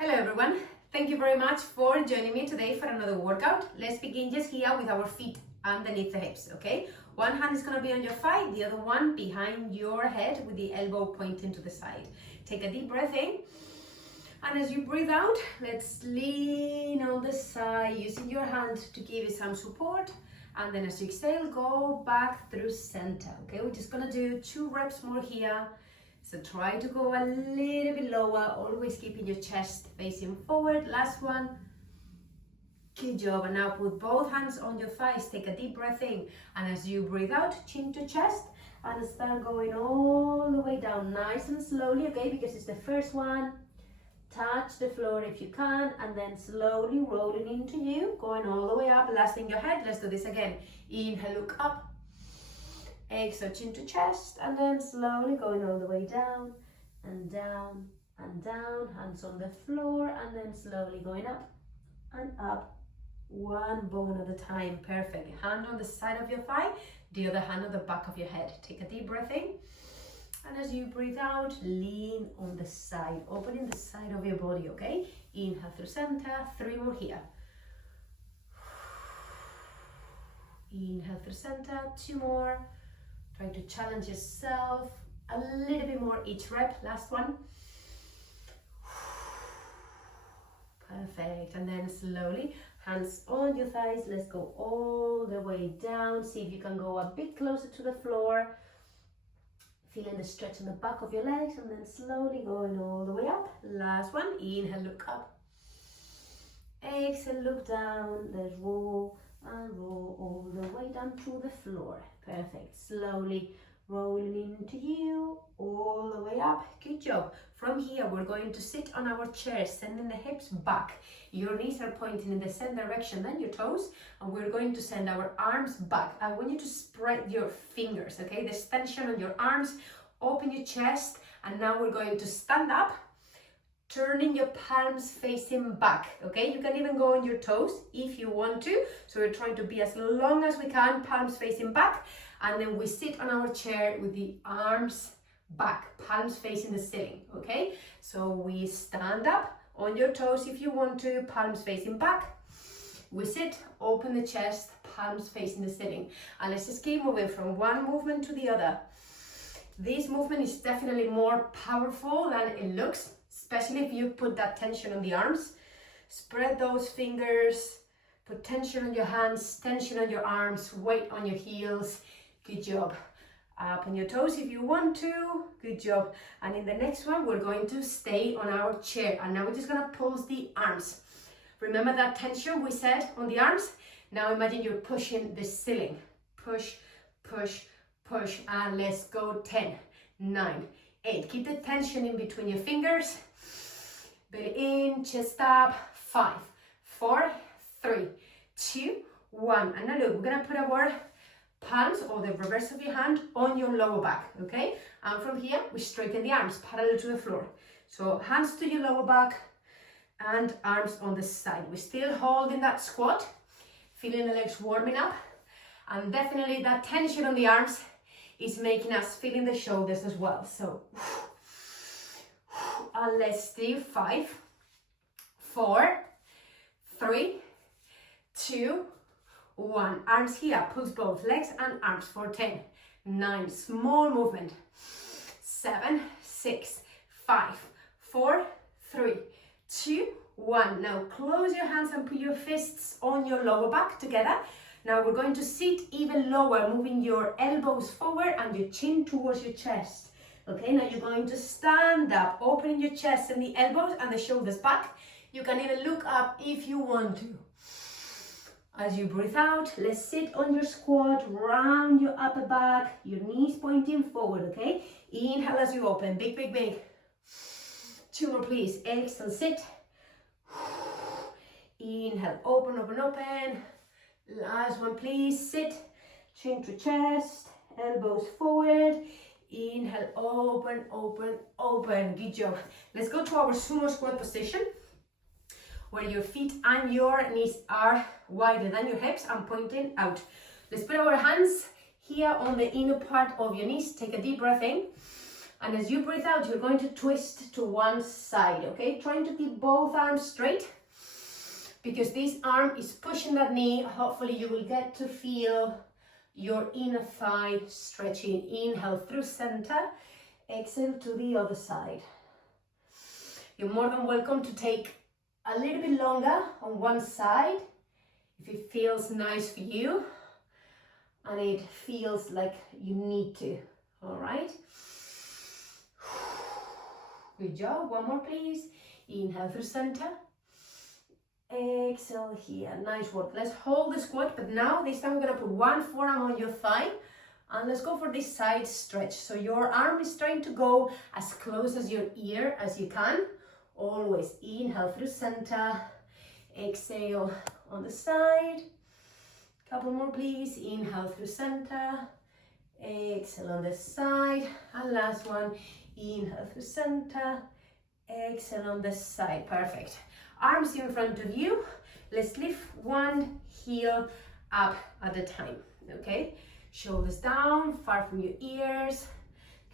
Hello everyone, thank you very much for joining me today for another workout. Let's begin just here with our feet underneath the hips, okay? One hand is gonna be on your thigh, the other one behind your head with the elbow pointing to the side. Take a deep breath in, and as you breathe out, let's lean on the side using your hand to give you some support. And then as you exhale, go back through center, okay? We're just gonna do 2 reps more here. So try to go a little bit lower, always keeping your chest facing forward. Last one. Good job. And now put both hands on your thighs. Take a deep breath in. And as you breathe out, chin to chest. And start going all the way down, nice and slowly, okay? Because it's the first one. Touch the floor if you can. And then slowly rolling into you. Going all the way up, last in your head. Let's do this again. Inhale, look up. Exhale, chin to chest, and then slowly going all the way down and down and down, hands on the floor, and then slowly going up and up, one bone at a time. Perfect. Hand on the side of your thigh, the other hand on the back of your head. Take a deep breath in, and as you breathe out, lean on the side, opening the side of your body, okay? Inhale through center, 3 more here. Inhale through center, 2 more. Try to challenge yourself a little bit more each rep. Last one. Perfect. And then slowly, hands on your thighs. Let's go all the way down. See if you can go a bit closer to the floor. Feeling the stretch in the back of your legs, and then slowly going all the way up. Last one. Inhale, look up. Exhale, look down. Let's roll and roll all the way down to the floor. Perfect. Slowly rolling into you, all the way up. Good job. From here, we're going to sit on our chair, sending the hips back. Your knees are pointing in the same direction than your toes, and we're going to send our arms back. I want you to spread your fingers, okay? There's tension on your arms. Open your chest, and now we're going to stand up, turning your palms facing back, okay? You can even go on your toes if you want to. So we're trying to be as long as we can, palms facing back. And then we sit on our chair with the arms back, palms facing the ceiling, okay? So we stand up on your toes if you want to, palms facing back. We sit, open the chest, palms facing the ceiling. And let's just keep moving from one movement to the other. This movement is definitely more powerful than it looks, especially if you put that tension on the arms. Spread those fingers, put tension on your hands, tension on your arms, weight on your heels. Good job. Up on your toes if you want to. Good job. And in the next one, we're going to stay on our chair. And now we're just gonna pulse the arms. Remember that tension we said on the arms? Now imagine you're pushing the ceiling. Push, push, push. And let's go 10, 9, 8. Keep the tension in between your fingers. Belly in, chest up. 5, 4, 3, 2, 1. And now look, we're gonna put our palms or the reverse of your hand on your lower back, okay? And from here, we straighten the arms parallel to the floor. So hands to your lower back and arms on the side. We're still holding that squat, feeling the legs warming up. And definitely that tension on the arms is making us feeling the shoulders as well. So, and let's do 5, 4, 3, 2, 1. Arms here, pulse both legs and arms for 10, 9, small movement, 7, 6, 5, 4, 3, 2, 1. Now close your hands and put your fists on your lower back together. Now we're going to sit even lower, moving your elbows forward and your chin towards your chest. Okay, now you're going to stand up, opening your chest and the elbows and the shoulders back. You can even look up if you want to. As you breathe out, let's sit on your squat, round your upper back, your knees pointing forward, okay? Inhale as you open, big, big, big. 2 more, please. Exhale, sit. Inhale, open, open, open. Last one, please. Sit, chin to chest, elbows forward. Inhale, open, open, open. Good job. Let's go to our sumo squat position, where your feet and your knees are wider than your hips and pointing out. Let's put our hands here on the inner part of your knees. Take a deep breath in. And as you breathe out, you're going to twist to one side, okay? Trying to keep both arms straight, because this arm is pushing that knee. Hopefully you will get to feel your inner thigh stretching. Inhale through center, exhale to the other side. You're more than welcome to take a little bit longer on one side if it feels nice for you and it feels like you need to, all right? Good job. One more, please. Inhale through center. Exhale here. Nice work. Let's hold the squat, but now this time we're going to put one forearm on your thigh, and let's go for this side stretch. So your arm is trying to go as close as your ear as you can. Always inhale through center. Exhale on the side. Couple more, please. Inhale through center. Exhale on the side. And last one. Inhale through center, exhale on the side. Perfect. Arms in front of you. Let's lift one heel up at a time, okay? Shoulders down, far from your ears.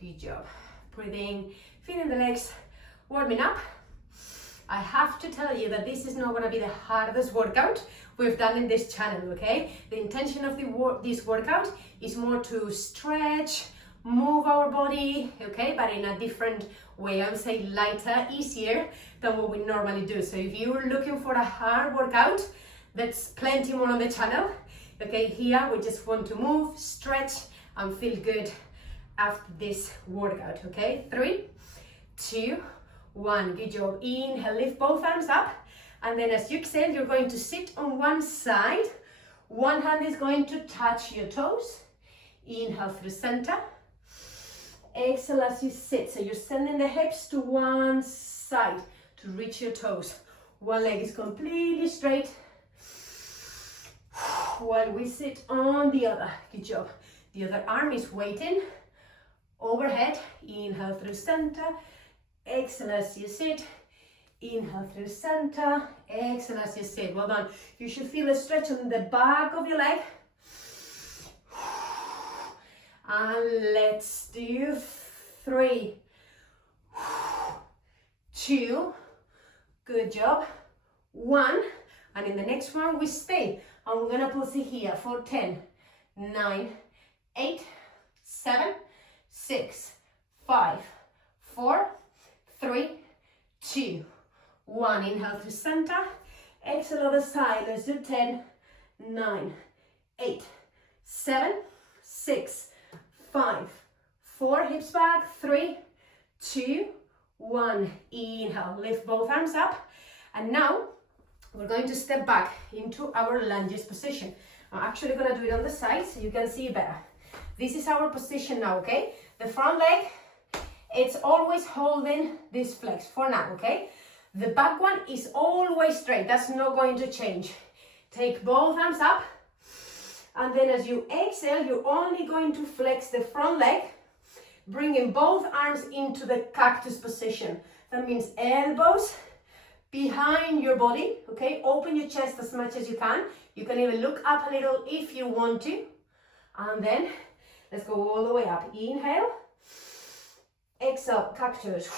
Good job. Breathing, feeling the legs, warming up. I have to tell you that this is not going to be the hardest workout we've done in this channel, okay? The intention of this workout is more to stretch, move our body, okay, but in a different way. I would say lighter, easier than what we normally do. So if you're looking for a hard workout, that's plenty more on the channel. Okay, here we just want to move, stretch, and feel good after this workout, okay? 3, 2, 1, good job. Inhale, lift both arms up, and then as you exhale, you're going to sit on one side. One hand is going to touch your toes. Inhale through center. Exhale as you sit, so you're sending the hips to one side to reach your toes. One leg is completely straight while we sit on the other. Good job. The other arm is waiting overhead. Inhale through center. Exhale as you sit. Inhale through center. Exhale as you sit. Well done. You should feel a stretch on the back of your leg. And let's do 3, 2, good job, 1, and in the next one we stay, and we're gonna pause it here for 10, 9, 8, 7, 6, 5, 4, 3, 2, 1, inhale through center, exhale other side, let's do 10, 9, 8, 7, 6, 5, 4, hips back, 3, 2, 1, inhale, lift both arms up, and now we're going to step back into our lunges position. I'm actually going to do it on the side so you can see better. This is our position now, okay? The front leg, it's always holding this flex for now, okay? The back one is always straight, that's not going to change. Take both arms up, and then as you exhale, you're only going to flex the front leg, bringing both arms into the cactus position. That means elbows behind your body, okay? Open your chest as much as you can. You can even look up a little if you want to. And then let's go all the way up. Inhale, exhale, cactus.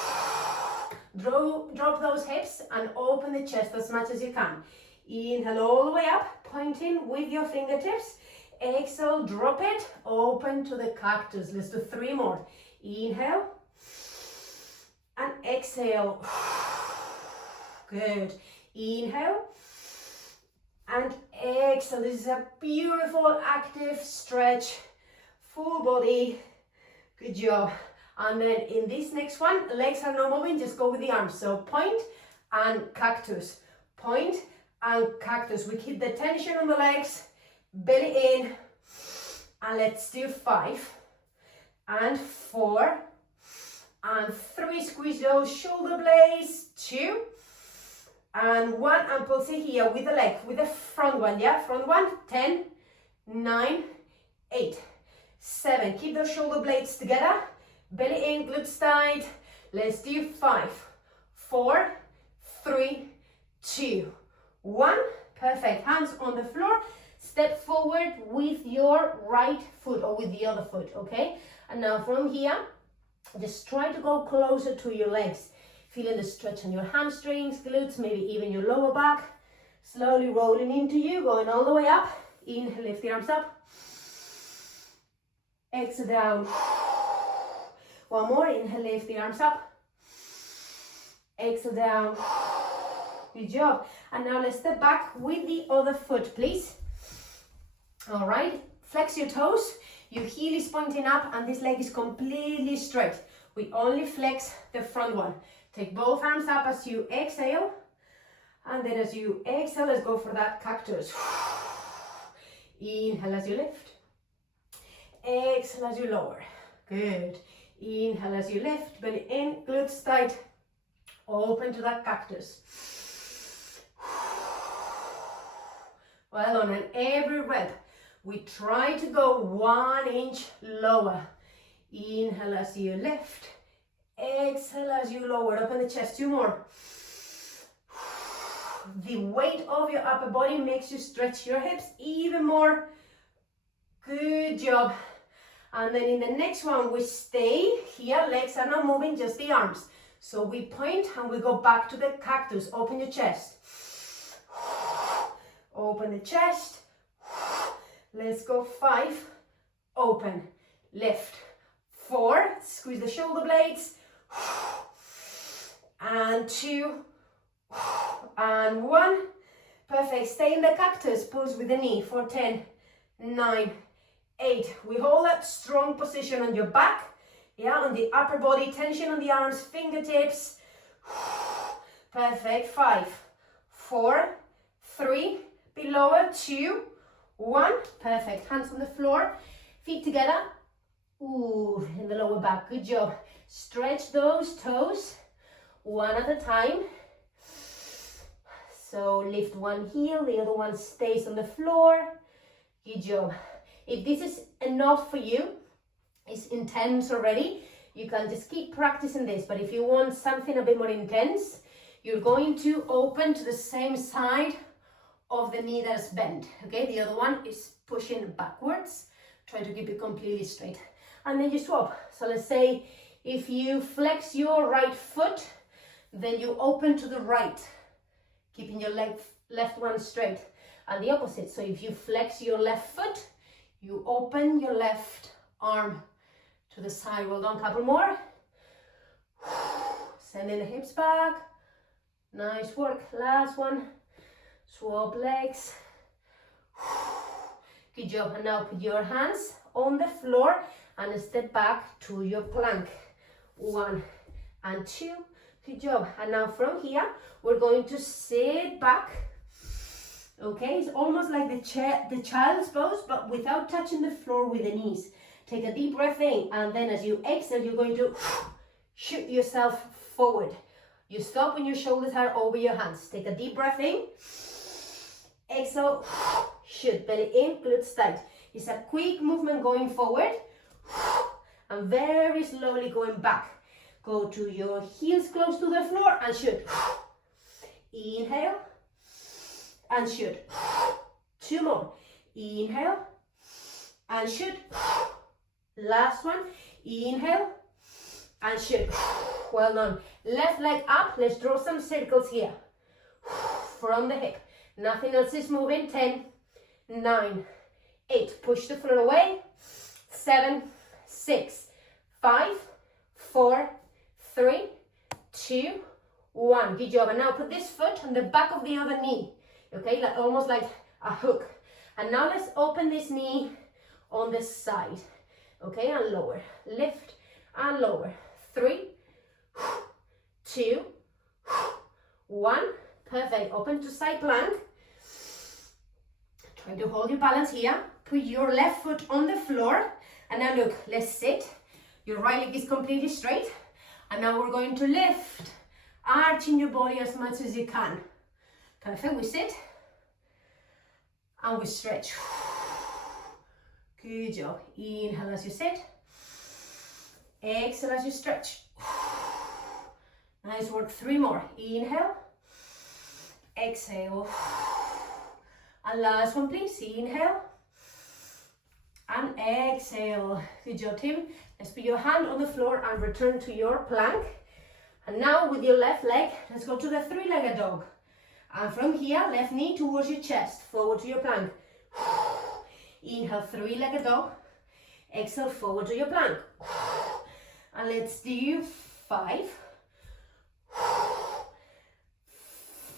Drop those hips and open the chest as much as you can. Inhale all the way up, pointing with your fingertips. Exhale, drop it, open to the cactus. Let's do 3 more. Inhale and exhale. Good. Inhale and exhale. This is a beautiful active stretch, full body. Good job. And then in this next one, legs are not moving, just go with the arms. So point and cactus, point and cactus. We keep the tension on the legs, belly in, and let's do 5 and 4 and 3. Squeeze those shoulder blades, 2 and 1, and pulse it here with the leg, with the front one, yeah, front one, 10, 9, 8, 7. Keep those shoulder blades together, belly in, glutes tight. Let's do 5, 4, 3, 2, 1. Perfect. Hands on the floor. Step forward with your right foot or with the other foot, okay? And now from here, Just try to go closer to your legs. Feeling the stretch on your hamstrings, glutes, maybe even your lower back. Slowly rolling into you, going all the way up. Inhale, lift the arms up. Exhale down. One more, inhale, lift the arms up. Exhale down. Good job. And now let's step back with the other foot, please. All right, flex your toes. Your heel is pointing up and this leg is completely straight. We only flex the front one. Take both arms up as you exhale. And then as you exhale, let's go for that cactus. Inhale as you lift. Exhale as you lower. Good. Inhale as you lift. Belly in, glutes tight. Open to that cactus. Well done. And every rep, we try to go 1 inch lower. Inhale as you lift. Exhale as you lower. Open the chest. 2 more. The weight of your upper body makes you stretch your hips even more. Good job. And then in the next one, we stay here. Legs are not moving, just the arms. So we point and we go back to the cactus. Open your chest. Open the chest. Let's go 5. Open. Lift. 4. Squeeze the shoulder blades. And 2. And 1. Perfect. Stay in the cactus. Pulse with the knee for 10, 9, 8. We hold that strong position on your back. Yeah, on the upper body. Tension on the arms, fingertips. Perfect. 5, 4, 3. Be lower. 2, 1. Perfect. Hands on the floor. Feet together. Ooh, in the lower back. Good job. Stretch those toes. One at a time. So lift one heel, the other one stays on the floor. Good job. If this is enough for you, it's intense already, you can just keep practicing this. But if you want something a bit more intense, you're going to open to the same side of the knee that's bent. Okay, the other one is pushing backwards. Try to keep it completely straight. And then you swap. So let's say if you flex your right foot, then you open to the right, keeping your left one straight, and the opposite. So if you flex your left foot, you open your left arm to the side. Well done. Couple more. Sending the hips back. Nice work. Last one. Swap legs. Good job. And now put your hands on the floor and step back to your plank. 1 and 2. Good job. And now from here, we're going to sit back. Okay, it's almost like the child's pose, but without touching the floor with the knees. Take a deep breath in, and then as you exhale, you're going to shoot yourself forward. You stop when your shoulders are over your hands. Take a deep breath in. Exhale, shoot, belly in, glutes tight. It's a quick movement going forward, and very slowly going back. Go to your heels close to the floor and shoot. Inhale and shoot. 2 more. Inhale and shoot. Last one. Inhale and shoot. Well done. Left leg up. Let's draw some circles here. From the hip. Nothing else is moving. 10, 9, 8. Push the floor away. 7, 6, 5, 4, 3, 2, 1. Good job. And now put this foot on the back of the other knee. Okay, like, almost like a hook. And now let's open this knee on the side. Okay, and lower. Lift and lower. 3, 2, 1. Perfect. Open to side plank. Try to hold your balance here. Put your left foot on the floor. And now look, let's sit. Your right leg is completely straight. And now we're going to lift, arching your body as much as you can. Perfect. We sit and we stretch. Good job. Inhale as you sit. Exhale as you stretch. Nice work. 3 more. Inhale. Exhale. And last one, please. Inhale. and exhale. Good job, team. Let's put your hand on the floor and return to your plank. And now with your left leg, let's go to the three-legged dog. And from here, left knee towards your chest, forward to your plank. Inhale, three-legged dog. Exhale, forward to your plank. And let's do 5,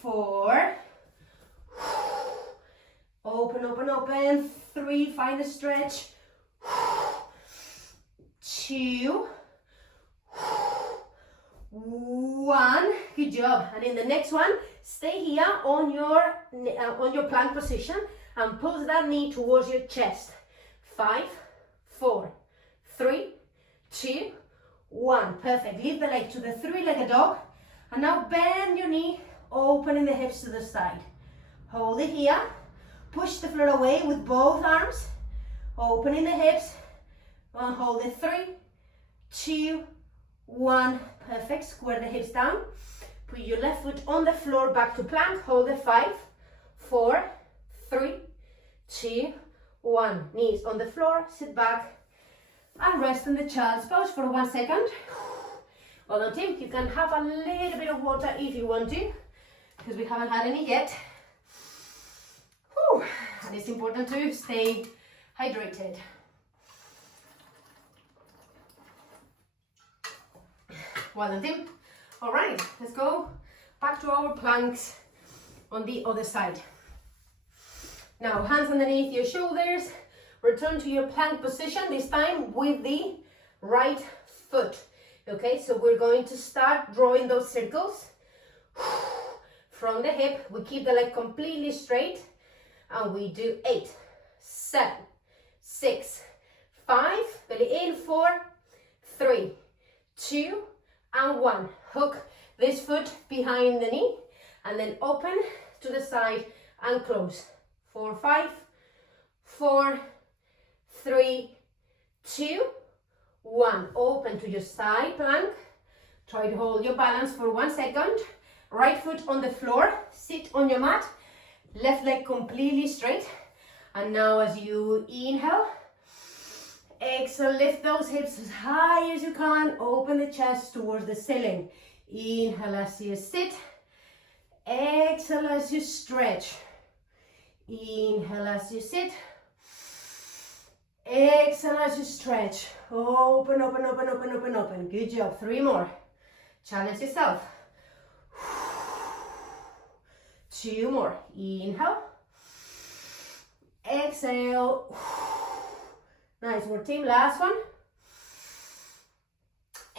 4, open, open, open. 3, find a stretch. 2, 1. Good job. And in the next one, stay here on your plank position and pulse that knee towards your chest. 5, 4, 3, 2, 1. Perfect. Lift the leg to the three-legged dog. And now bend your knee, opening the hips to the side. Hold it here. Push the floor away with both arms. Opening the hips. And hold it. 3, 2, 1. Perfect. Square the hips down. Put your left foot on the floor, back to plank. Hold it. 5, 4, 3, 2, 1. Knees on the floor. Sit back and rest in the child's pose for 1 second. Well done, team. You can have a little bit of water if you want to, because we haven't had any yet. Whew. And it's important to stay hydrated. Well done, team. All right, let's go back to our planks on the other side. Now, hands underneath your shoulders. Return to your plank position, this time with the right foot. Okay, so we're going to start drawing those circles from the hip. We keep the leg completely straight and we do 8, 7, 6, 5, belly in, 4, 3, 2, and 1. Hook this foot behind the knee and then open to the side and close. 4, 5, 4, 3, 2, 1. Open to your side plank. Try to hold your balance for 1 second. Right foot on the floor. Sit on your mat. Left leg completely straight. And now as you inhale, exhale, lift those hips as high as you can. Open the chest towards the ceiling. Inhale as you sit. Exhale as you stretch. Inhale as you sit. Exhale as you stretch. Open, open, open, open, open, open. Good job. 3 more. Challenge yourself. 2 more. Inhale. Exhale. Nice work, team. Last one.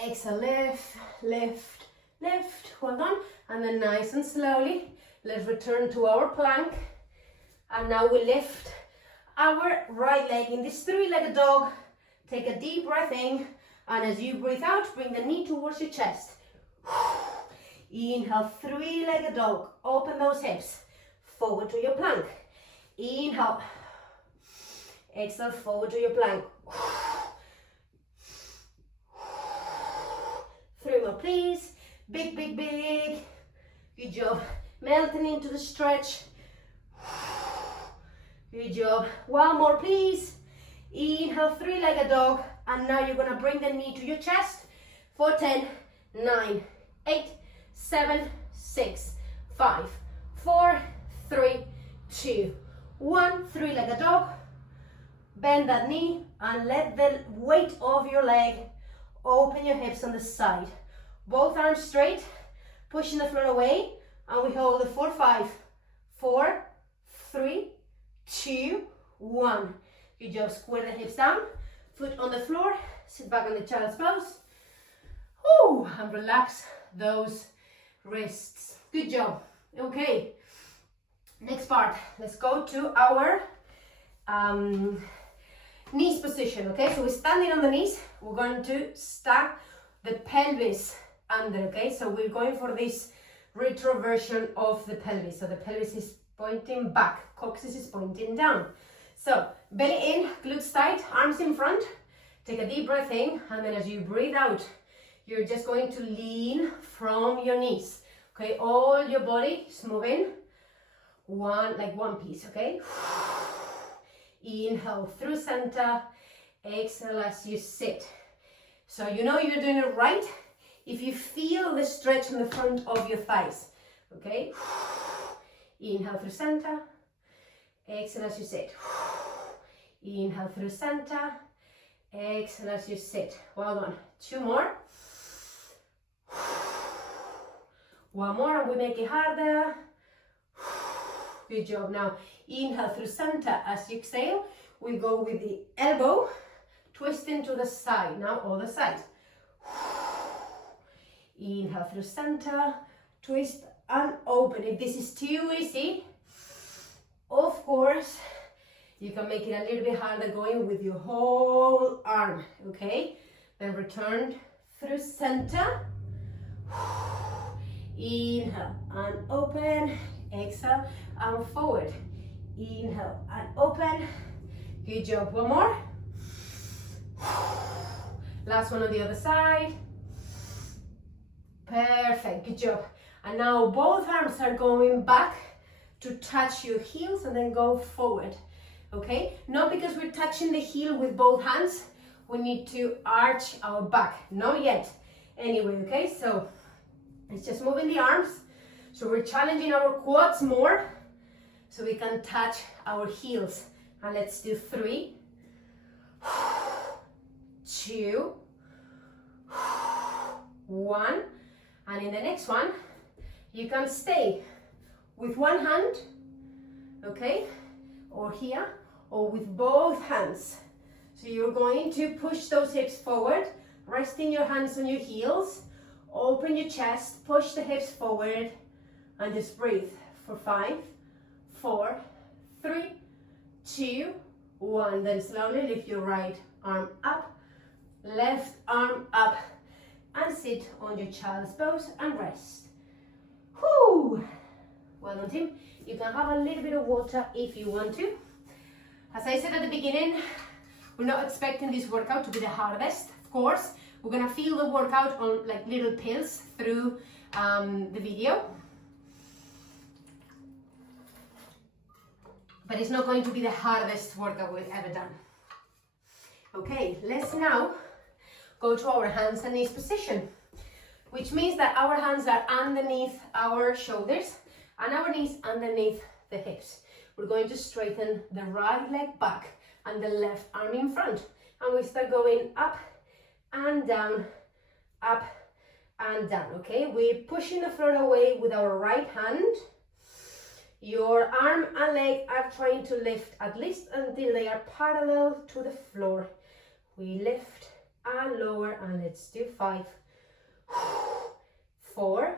Exhale, lift, lift, lift. Well done. And then nice and slowly, let's return to our plank. And now we lift our right leg in this three-legged dog. Take a deep breath in, and as you breathe out, bring the knee towards your chest. Inhale, three-legged dog. Open those hips. Forward to your plank. Inhale. Exhale, forward to your plank. 3 more, please. Big, big, big. Good job. Melting into the stretch. Good job. 1 more, please. Inhale, three-legged dog. And now you're going to bring the knee to your chest for 10, 9, 8, 7, 6, 5, 4, 3, 2, 1. Three-legged dog. Bend that knee and let the weight of your leg open your hips on the side. Both arms straight, pushing the floor away, and we hold it for 5, 4, 3, 2, 1. Good job. Square the hips down, foot on the floor, sit back on the child's pose. Woo, and relax those wrists. Good job. Okay, next part. Let's go to our knees position. Okay, so we're standing on the knees. We're going to stack the pelvis under. Okay, so we're going for this retroversion of the pelvis. So the pelvis is pointing back, coccyx is pointing down. So belly in, glutes tight, arms in front. Take a deep breath in, and then as you breathe out, you're just going to lean from your knees. Okay, all your body is moving like one piece. Okay, Inhale through center, exhale as you sit. So you know you're doing it right if you feel the stretch in the front of your thighs, okay? Inhale through center, exhale as you sit. Inhale through center, exhale as you sit. Well done. 2 more. One more, and we make it harder. Good job. Now inhale through center as you exhale. We go with the elbow twisting to the side. Now other side. Inhale through center, twist and open. If this is too easy, of course, you can make it a little bit harder going with your whole arm, okay? Then return through center. Inhale and open, exhale and forward. Inhale and open. Good job. One more. Last one on the other side. Perfect. Good job. And now both arms are going back to touch your heels and then go forward. Okay? Not because we're touching the heel with both hands. We need to arch our back. Not yet. Anyway, okay? So it's just moving the arms. So we're challenging our quads more so we can touch our heels. And let's do 3, 2, 1. And in the next one, you can stay with one hand, okay? Or here, or with both hands. So you're going to push those hips forward, resting your hands on your heels, open your chest, push the hips forward, and just breathe for 5, 4, 3, 2, 1. Then slowly lift your right arm up, left arm up, and sit on your child's pose and rest. Whoo! Well done, team. You can have a little bit of water if you want to. As I said at the beginning, we're not expecting this workout to be the hardest. Of course, we're gonna feel the workout on like little pills through the video. But it's not going to be the hardest workout we've ever done. Okay, let's now go to our hands and knees position, which means that our hands are underneath our shoulders and our knees underneath the hips. We're going to straighten the right leg back and the left arm in front. And we start going up and down, up and down, okay? We're pushing the floor away with our right hand. Your arm and leg are trying to lift at least until they are parallel to the floor. We lift and lower, and let's do 5, 4,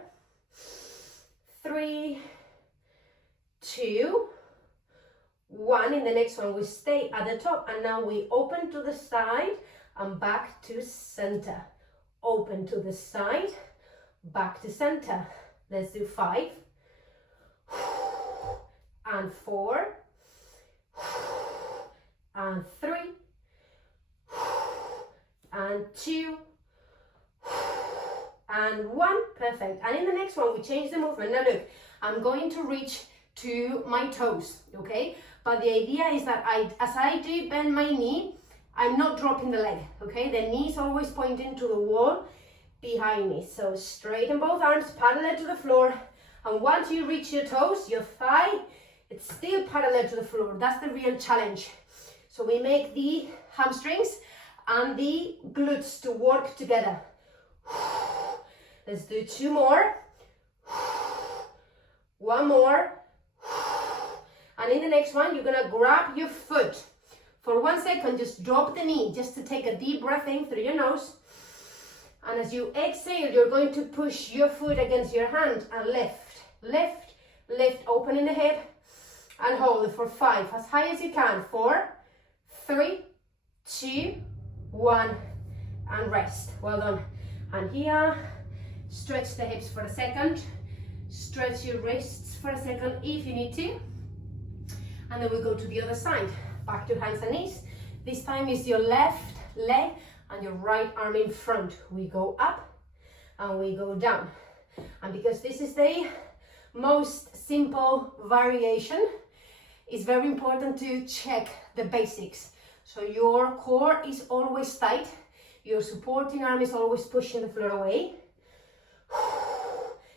3, 2, 1. In the next one, we stay at the top, and now we open to the side and back to center. Open to the side, back to center. Let's do 5, and 4, and 3, and 2, and 1. Perfect. And in the next one, we change the movement. Now look, I'm going to reach to my toes, okay? But the idea is that as I do bend my knee, I'm not dropping the leg, okay? The knee is always pointing to the wall behind me. So straighten both arms parallel to the floor. And once you reach your toes, your thigh, it's still parallel to the floor. That's the real challenge. So we make the hamstrings and the glutes to work together. Let's do 2 more. 1 more. And in the next one, you're gonna grab your foot. For 1 second, just drop the knee, just to take a deep breath in through your nose. And as you exhale, you're going to push your foot against your hand and lift, lift, lift, opening the hip, and hold it for 5, as high as you can. 4, 3, 2, 1, and rest. Well done. And here, stretch the hips for a second, stretch your wrists for a second if you need to, and then we go to the other side. Back to hands and knees. This time is your left leg and your right arm in front. We go up and we go down. And because this is the most simple variation, it's very important to check the basics. So your core is always tight, your supporting arm is always pushing the floor away.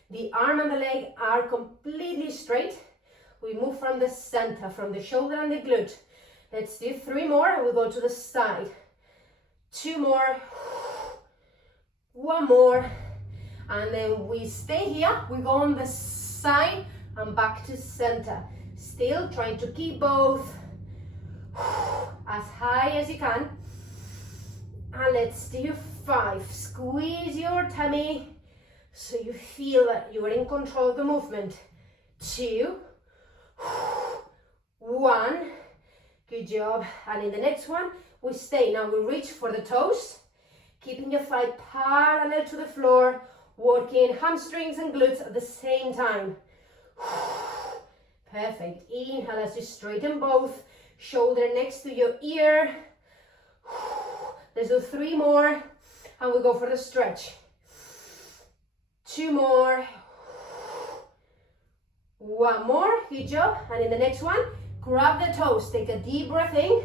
The arm and the leg are completely straight. We move from the center, from the shoulder and the glute. Let's do 3 more and we'll go to the side. 2 more, 1 more, and then we stay here. We go on the side and back to center. Still trying to keep both as high as you can. And let's do 5. Squeeze your tummy so you feel that you are in control of the movement. 2, 1. Good job. And in the next one, we stay. Now we reach for the toes, keeping your thigh parallel to the floor, working hamstrings and glutes at the same time. Perfect. Inhale as you straighten both, shoulder next to your ear. Let's do 3 more, and we'll go for the stretch. 2 more. 1 more. Good job. And in the next one, grab the toes, take a deep breath in,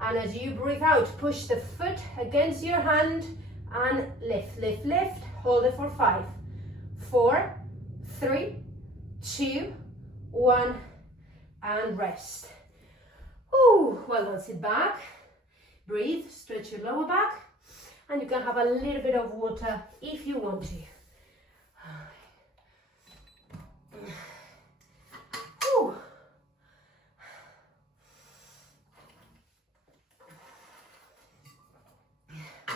and as you breathe out, push the foot against your hand and lift, lift, lift. Hold it for 5, 4, 3, 2, 1, and rest. Ooh, well done. Sit back, breathe, stretch your lower back, and you can have a little bit of water if you want to. Ooh.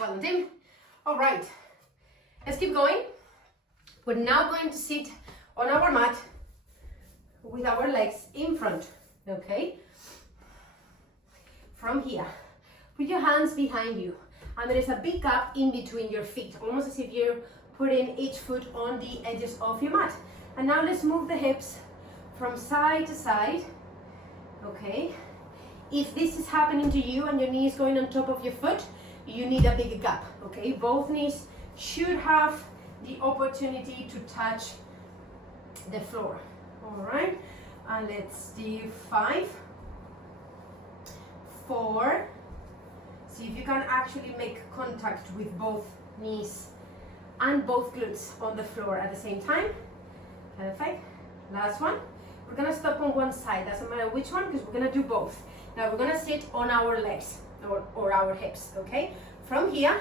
Well done, Tim. All right, let's keep going. We're now going to sit on our mat with our legs in front, okay? From here, put your hands behind you, and there is a big gap in between your feet, almost as if you're putting each foot on the edges of your mat. And now let's move the hips from side to side, okay? If this is happening to you and your knee is going on top of your foot, you need a bigger gap, okay? Both knees should have the opportunity to touch the floor, all right? And let's do 5, 4. See if you can actually make contact with both knees and both glutes on the floor at the same time. Perfect. Last one. We're gonna stop on one side, doesn't matter which one, because we're gonna do both. Now we're gonna sit on our legs or our hips, okay? From here,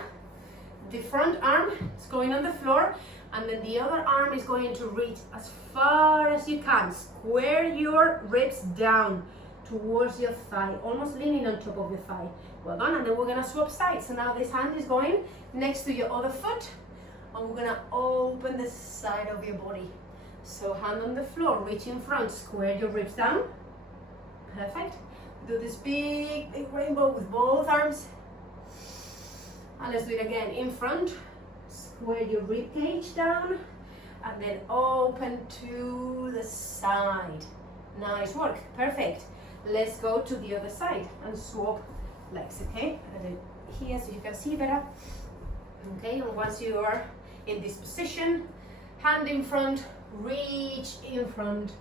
the front arm is going on the floor, and then the other arm is going to reach as far as you can. Square your ribs down towards your thigh, almost leaning on top of your thigh. Well done. And then we're gonna swap sides. So now this hand is going next to your other foot, and we're gonna open the side of your body. So hand on the floor, reach in front, square your ribs down. Perfect. Do this big, big rainbow with both arms. And let's do it again. In front, square your rib cage down, and then open to the side. Nice work. Perfect. Let's go to the other side and swap legs, okay? And then here so you can see better. Okay, and once you are in this position, hand in front, reach in front,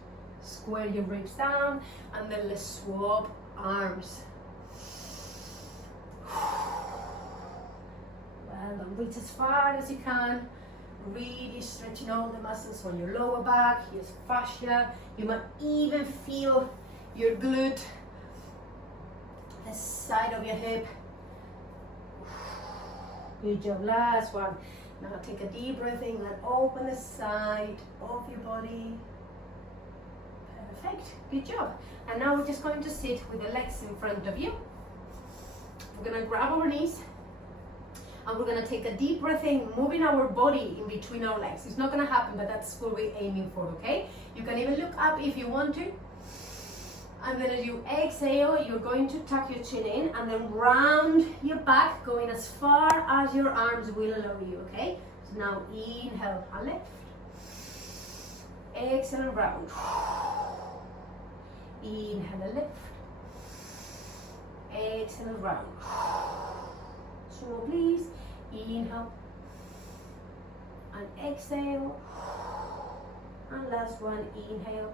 square your ribs down, and then let's swap arms. Well done. Reach as far as you can, really stretching all the muscles on your lower back, your fascia. You might even feel your glute, the side of your hip. Good job. Last one. Now take a deep breath in and open the side of your body. Perfect. Good job. And now we're just going to sit with the legs in front of you. We're going to grab our knees, and we're going to take a deep breath in, moving our body in between our legs. It's not going to happen, but that's what we're aiming for, okay? You can even look up if you want to. And then as you exhale, you're going to tuck your chin in and then round your back, going as far as your arms will allow you, okay? So now inhale and lift. Exhale and round. Inhale and lift. Exhale and round. So please, inhale and exhale. And last one, inhale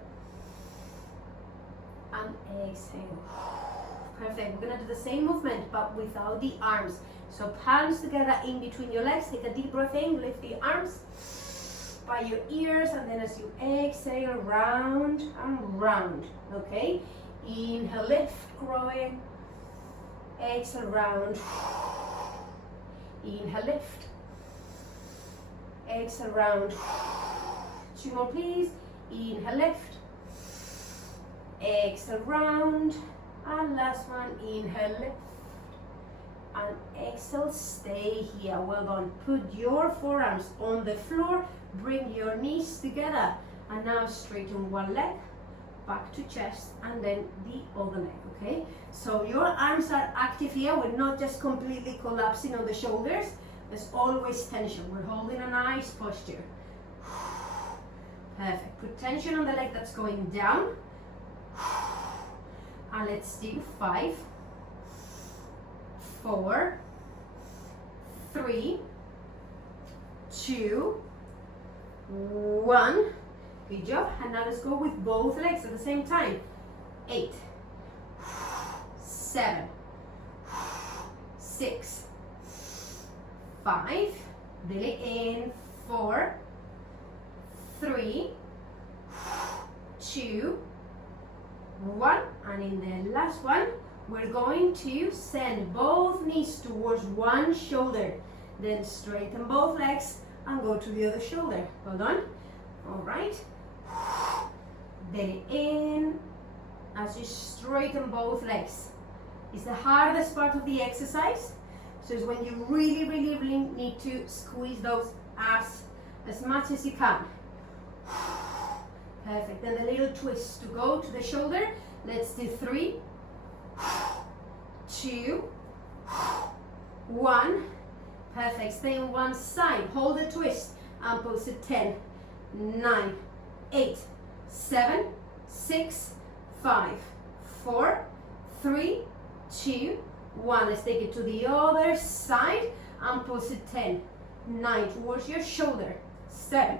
and exhale. Perfect. We're gonna do the same movement but without the arms. So palms together in between your legs. Take a deep breath in, lift the arms by your ears, and then as you exhale, round and round. Okay? Inhale, lift, growing. Exhale, round. Inhale, lift. Exhale, round. 2 more, please. Inhale, lift. Exhale, round. And last one, inhale, lift. And exhale, stay here. Well done. Put your forearms on the floor. Bring your knees together. And now straighten one leg, back to chest, and then the other leg, okay? So your arms are active here. We're not just completely collapsing on the shoulders. There's always tension. We're holding a nice posture. Perfect. Put tension on the leg that's going down. And let's do 5, 4, 3, 2, 1. Good job. And now let's go with both legs at the same time. 8, 7, 6, 5. Belly in. 4, 3, 2, 1. And in the last one, we're going to send both knees towards one shoulder. Then straighten both legs and go to the other shoulder. Hold on. All right. Belly in as you straighten both legs. It's the hardest part of the exercise. So it's when you really, really, really need to squeeze those abs as much as you can. Perfect. Then the little twist to go to the shoulder. Let's do 3, 2, 1. Perfect. Stay on one side. Hold the twist and pulse it. 10, 9, 8, 7, 6, 5, 4, 3, 2, 1. Let's take it to the other side and pulse it. 10, 9 towards your shoulder. 7,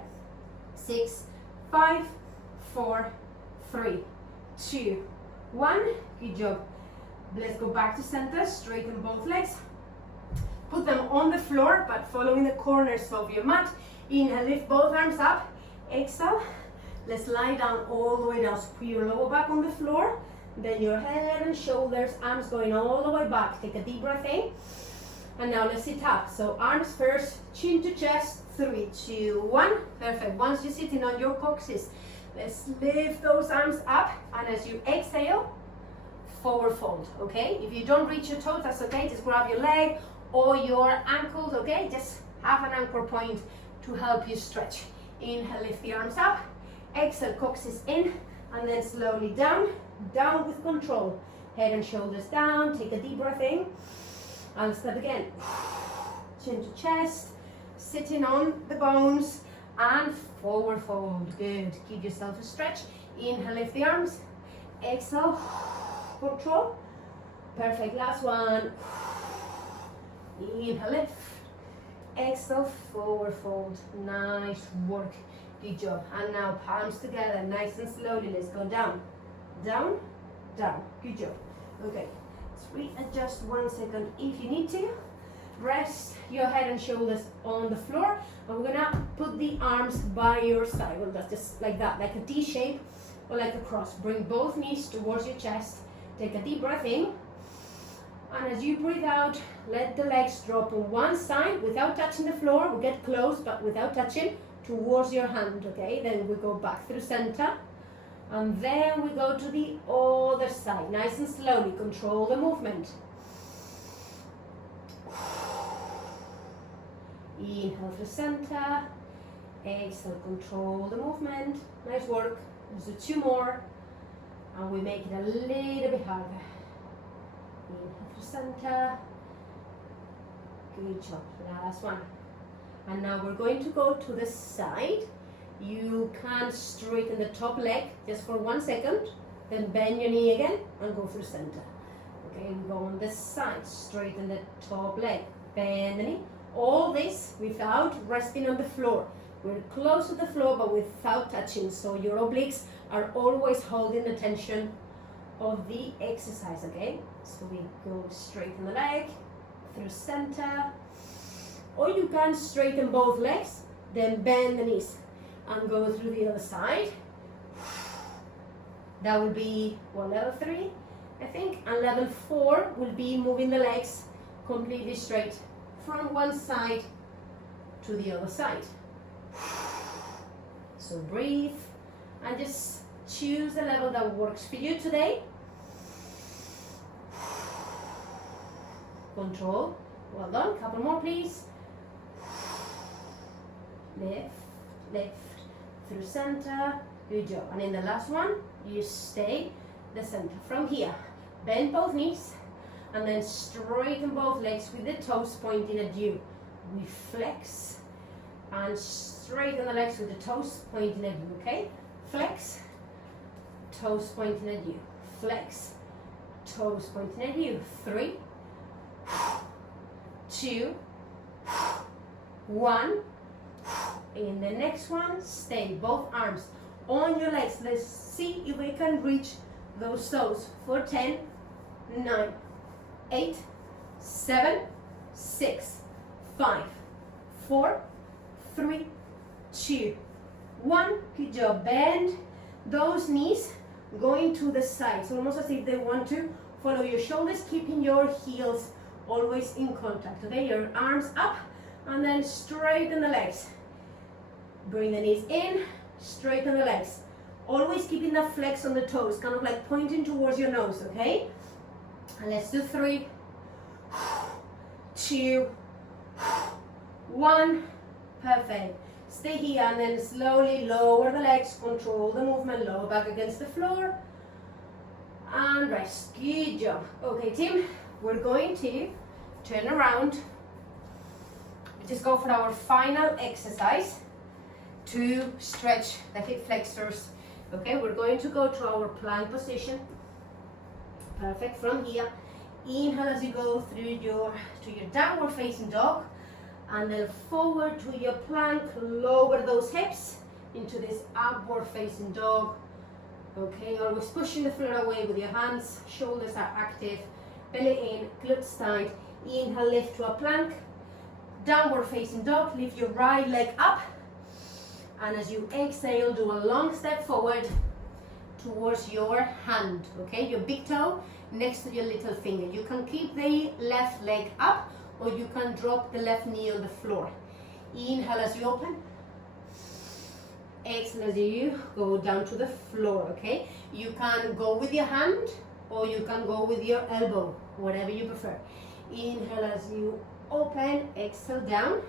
6, 5, 4, 3, 2, 1. Good job. Let's go back to center. Straighten both legs. Put them on the floor, but following the corners of your mat. Inhale, lift both arms up. Exhale. Let's lie down all the way down. So put your lower back on the floor. Then your head and shoulders, arms going all the way back. Take a deep breath in. And now let's sit up. So arms first, chin to chest. 3, 2, 1. Perfect. Once you're sitting on your coccyx, let's lift those arms up. And as you exhale, forward fold. Okay? If you don't reach your toes, that's okay. Just grab your leg or your ankles. Okay? Just have an anchor point to help you stretch. Inhale, lift the arms up. Exhale, coccyx in. And then slowly down. Down with control. Head and shoulders down. Take a deep breath in. And step again. Chin to chest. Sitting on the bones. And forward fold. Good. Give yourself a stretch. Inhale, lift the arms. Exhale. Control. Perfect. Last one. Inhale, lift. Exhale, forward fold. Nice work. Good job. And now palms together, nice and slowly. Let's go down, down, down. Good job. Okay, let's readjust 1 second if you need to. Rest your head and shoulders on the floor. And we're gonna put the arms by your side. Well, that's just like that, like a T shape or like a cross. Bring both knees towards your chest. Take a deep breath in. And as you breathe out, let the legs drop on one side without touching the floor. We get close, but without touching, towards your hand, okay? Then we go back through center. And then we go to the other side. Nice and slowly, control the movement. Inhale through center. Exhale, control the movement. Nice work. Let's do 2 more. And we make it a little bit harder. Inhale through center. Good job. Last one. And now we're going to go to the side. You can straighten the top leg just for 1 second. Then bend your knee again and go through center. Okay, we go on this side. Straighten the top leg. Bend the knee. All this without resting on the floor. We're close to the floor but without touching. So your obliques are always holding the tension of the exercise, okay? So we go straighten the leg through center, or you can straighten both legs, then bend the knees and go through the other side. That will be, well, level 3, I think, and level 4 will be moving the legs completely straight from one side to the other side. So breathe and just choose the level that works for you today. Control. Well done. Couple more, please. Lift, lift through center. Good job. And in the last one, you stay the center. From here, bend both knees and then straighten both legs with the toes pointing at you. We flex and straighten the legs with the toes pointing at you, okay? Flex, toes pointing at you. Flex, toes pointing at you. 3, 2, 1. In the next one, stay both arms on your legs. Let's see if we can reach those toes for 10, 9, 8, 7, 6, 5, 4, 3, 2, 1. Good job. Bend those knees going to the sides, almost as if they want to follow your shoulders, keeping your heels always in contact. Okay, your arms up and then straighten the legs. Bring the knees in, straighten the legs. Always keeping that flex on the toes, kind of like pointing towards your nose, okay? And let's do 3, 2, 1. Perfect. Stay here and then slowly lower the legs, control the movement, lower back against the floor. And rest. Good job. Okay, team, we're going to turn around. Just go for our final exercise to stretch the hip flexors. Okay, we're going to go to our plank position. Perfect. From here, inhale as you go through to your downward facing dog, and then forward to your plank. Lower those hips into this upward facing dog. Okay, always pushing the floor away with your hands. Shoulders are active. Belly in, glutes tight. Inhale, lift to a plank. Downward facing dog. Lift your right leg up. And as you exhale, do a long step forward towards your hand, okay? Your big toe next to your little finger. You can keep the left leg up, or you can drop the left knee on the floor. Inhale as you open. Exhale as you go down to the floor, okay? You can go with your hand, or you can go with your elbow, whatever you prefer. Inhale as you open, exhale down.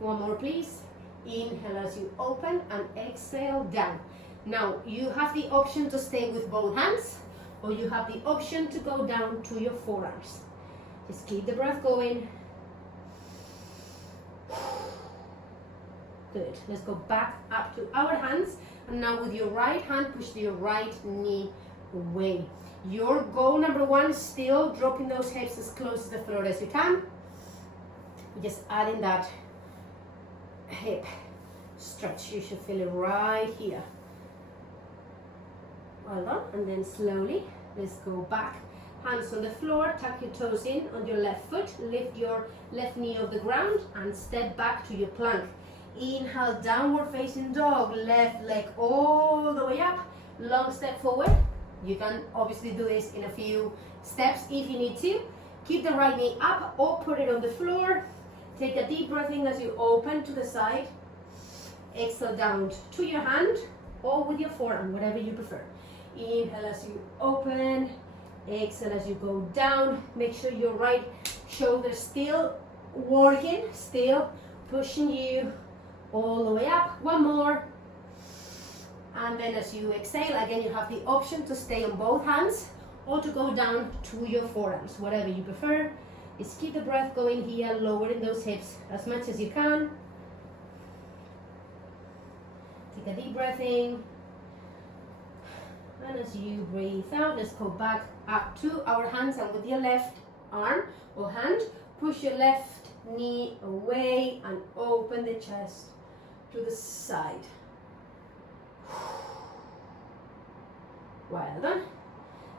One more, please. Inhale as you open and exhale down. Now you have the option to stay with both hands, or you have the option to go down to your forearms. Just keep the breath going. Good. Let's go back up to our hands, and now with your right hand push your right knee away. Your goal number 1 is still dropping those hips as close to the floor as you can. Just adding that hip stretch. You should feel it right here. Well done. And then slowly let's go back. Hands on the floor, tuck your toes in on your left foot, lift your left knee off the ground and step back to your plank. Inhale, downward facing dog, left leg all the way up, long step forward. You can obviously do this in a few steps if you need to. Keep the right knee up or put it on the floor. Take a deep breath in as you open to the side. Exhale down to your hand or with your forearm, whatever you prefer. Inhale as you open. Exhale as you go down. Make sure your right shoulder is still working, still pushing you all the way up. One more. And then as you exhale, again you have the option to stay on both hands or to go down to your forearms, whatever you prefer. Just keep the breath going here, lowering those hips as much as you can. Take a deep breath in. And as you breathe out, let's go back up to our hands, and with your left arm or hand, push your left knee away and open the chest to the side. Well done.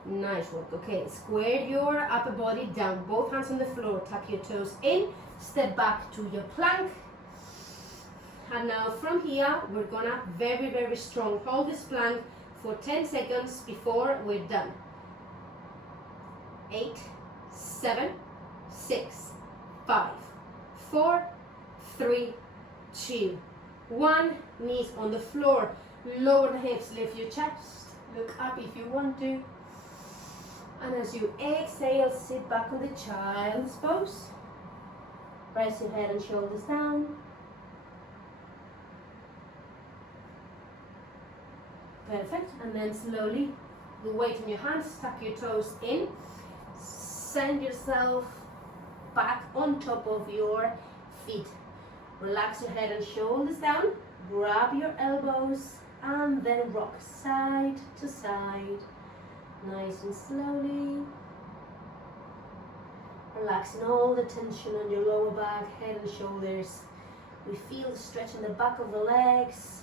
Nice work. Okay, square your upper body down, both hands on the floor, tap your toes in, step back to your plank. And now from here, we're gonna very, very strong hold this plank for 10 seconds before we're done. 8, 7, 6, 5, 4, 3, 2, 1. Knees on the floor, lower the hips, lift your chest, look up if you want to. And as you exhale, sit back on the child's pose. Press your head and shoulders down. Perfect. And then slowly, the weight in your hands, tuck your toes in. Send yourself back on top of your feet. Relax your head and shoulders down. Grab your elbows and then rock side to side. Nice and slowly. Relaxing all the tension on your lower back, head and shoulders. We feel the stretch in the back of the legs,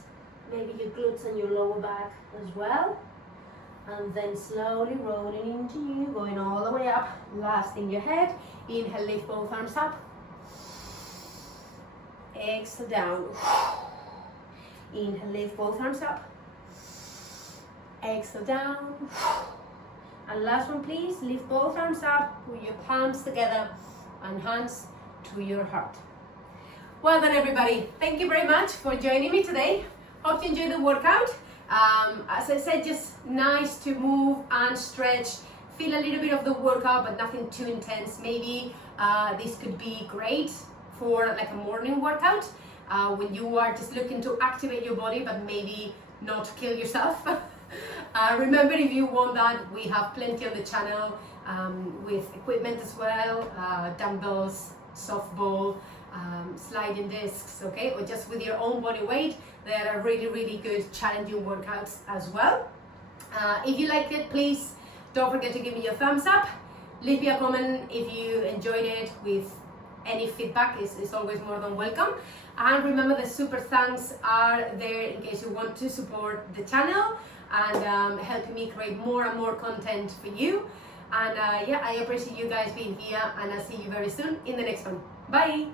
maybe your glutes and your lower back as well. And then slowly rolling into you, going all the way up. Last in your head. Inhale, lift both arms up. Exhale down. Inhale, lift both arms up. Exhale down. And last one, please. Lift both arms up with your palms together and hands to your heart. Well done, everybody. Thank you very much for joining me today. Hope you enjoyed the workout. As I said, just nice to move and stretch. Feel a little bit of the workout, but nothing too intense. Maybe this could be great for like a morning workout when you are just looking to activate your body, but maybe not kill yourself. Remember, if you want that, we have plenty on the channel with equipment as well, dumbbells, softball, sliding discs, okay, or just with your own body weight. There are really, really good challenging workouts as well. If you liked it, please don't forget to give me your thumbs up. Leave me a comment if you enjoyed it. With any feedback is always more than welcome. And remember, the super thanks are there in case you want to support the channel and helping me create more and more content for you. And yeah, I appreciate you guys being here, and I'll see you very soon in the next one. Bye.